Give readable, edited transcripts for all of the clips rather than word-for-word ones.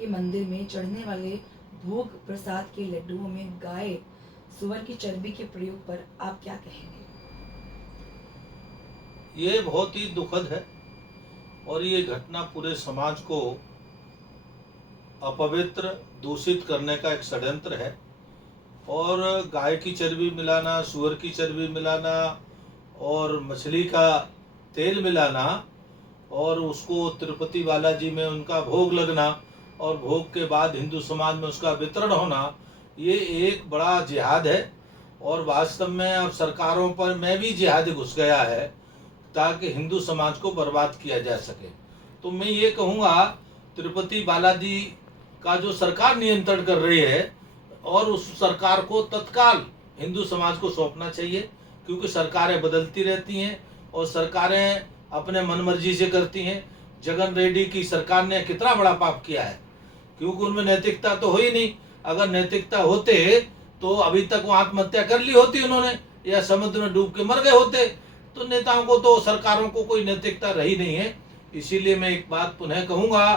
के मंदिर में चढ़ने वाले भोग प्रसाद के लड्डुओं में गाय सुअर की चर्बी के प्रयोग पर आप क्या कहेंगे? ये बहुत ही दुखद है और ये घटना पूरे समाज को अपवित्र दूषित करने का एक षड्यंत्र है। और गाय की चर्बी मिलाना, सूअर की चर्बी मिलाना और मछली का तेल मिलाना और उसको तिरुपति बालाजी में उनका भोग लगना और भोग के बाद हिंदू समाज में उसका वितरण होना, ये एक बड़ा जिहाद है। और वास्तव में अब सरकारों पर में भी जिहाद घुस गया है ताकि हिंदू समाज को बर्बाद किया जा सके। तो मैं ये कहूँगा, तिरुपति बालाजी का जो सरकार नियंत्रण कर रही है और उस सरकार को तत्काल हिंदू समाज को सौंपना चाहिए, क्योंकि सरकारें बदलती रहती हैं और सरकारें अपने मनमर्जी से करती हैं। जगन रेड्डी की सरकार ने कितना बड़ा पाप किया है, क्योंकि उनमें नैतिकता तो हो ही नहीं। अगर नैतिकता होते तो अभी तक वो आत्महत्या कर ली होती उन्होंने, या समुद्र में डूब के मर गए होते। तो नेताओं को तो, सरकारों को कोई नैतिकता रही नहीं है। इसीलिए मैं एक बात पुनः कहूँगा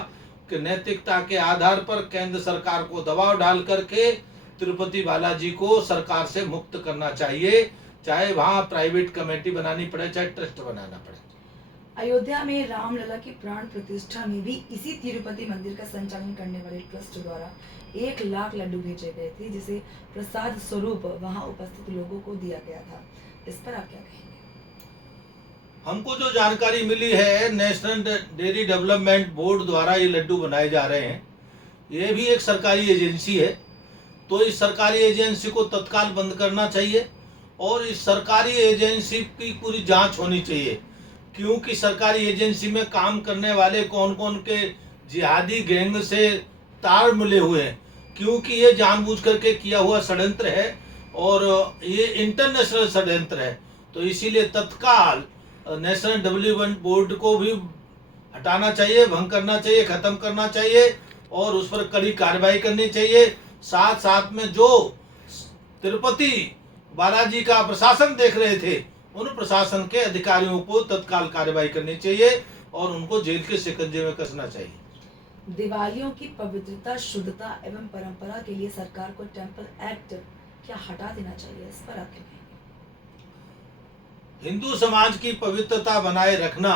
कि नैतिकता के आधार पर केंद्र सरकार को दबाव डाल करके तिरुपति बालाजी को सरकार से मुक्त करना चाहिए, चाहे वहाँ प्राइवेट कमेटी बनानी पड़े, चाहे ट्रस्ट बनाना पड़े। अयोध्या में रामलला की प्राण प्रतिष्ठा में भी इसी तिरुपति मंदिर का संचालन करने वाले ट्रस्ट द्वारा 1 लाख लड्डू भेजे गए थे, जिसे प्रसाद स्वरूप वहां उपस्थित लोगों को दिया गया था। इस पर आप क्या कहेंगे? हमको जो जानकारी मिली है, नेशनल डेयरी डेवलपमेंट बोर्ड द्वारा ये लड्डू बनाए जा रहे हैं। ये भी एक सरकारी एजेंसी है, तो इस सरकारी एजेंसी को तत्काल बंद करना चाहिए और इस सरकारी एजेंसी की पूरी जांच होनी चाहिए, क्योंकि सरकारी एजेंसी में काम करने वाले कौन कौन के जिहादी गैंग से तार मिले हुए हैं, क्योंकि ये जानबूझ करके किया हुआ षड्यंत्र है और ये इंटरनेशनल षड्यंत्र है। तो इसीलिए तत्काल नेशनल डेवलपमेंट बोर्ड को भी हटाना चाहिए, भंग करना चाहिए, खत्म करना चाहिए और उस पर कड़ी कार्रवाई करनी चाहिए। साथ साथ में जो तिरुपति बालाजी का प्रशासन देख रहे थे, उन प्रशासन के अधिकारियों को तत्काल कार्रवाई करनी चाहिए और उनको जेल के शिकंजे में कसना चाहिए। दिवालियों की पवित्रता, शुद्धता एवं परंपरा के लिए सरकार को टेम्पल एक्ट क्या हटा देना चाहिए? इस पर आप क्या कहेंगे? हिंदू समाज की पवित्रता बनाए रखना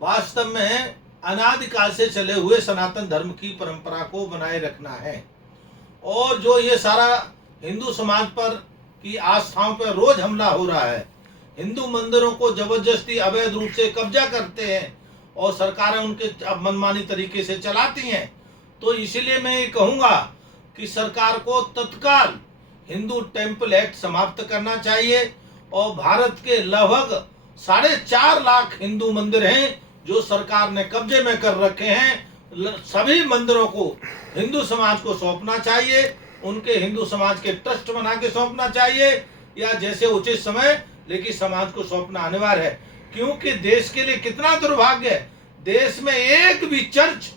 वास्तव में अनादिकाल से चले हुए सनातन धर्म की परंपरा को बनाए रखना है। और जो ये सारा हिंदू समाज पर की आस्थाओं पर रोज हमला हो रहा है, हिंदू मंदिरों को जबरदस्ती अवैध रूप से कब्जा करते हैं और सरकारें उनके मनमानी तरीके से चलाती हैं, तो इसीलिए मैं ये कहूँगा कि सरकार को तत्काल हिंदू टेम्पल एक्ट समाप्त करना चाहिए। और भारत के लगभग 4.5 लाख हिंदू मंदिर हैं जो सरकार ने कब्जे में कर रखे हैं। सभी मंदिरों को हिंदू समाज को सौंपना चाहिए, उनके हिंदू समाज के ट्रस्ट बना के सौंपना चाहिए, या जैसे उचित समय, लेकिन समाज को सौंपना अनिवार्य है। क्योंकि देश के लिए कितना दुर्भाग्य है, देश में एक भी चर्च,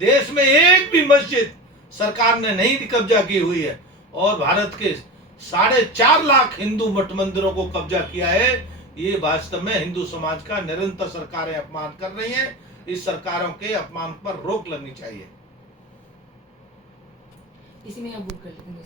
देश में एक भी मस्जिद सरकार ने नहीं कब्जा की हुई है और भारत के 4.5 लाख हिंदू मठ मंदिरों को कब्जा किया है। ये वास्तव में हिंदू समाज का निरंतर सरकारें अपमान कर रही हैं। इस सरकारों के अपमान पर रोक लगनी चाहिए। इसी में आप बुक कर लेते हैं।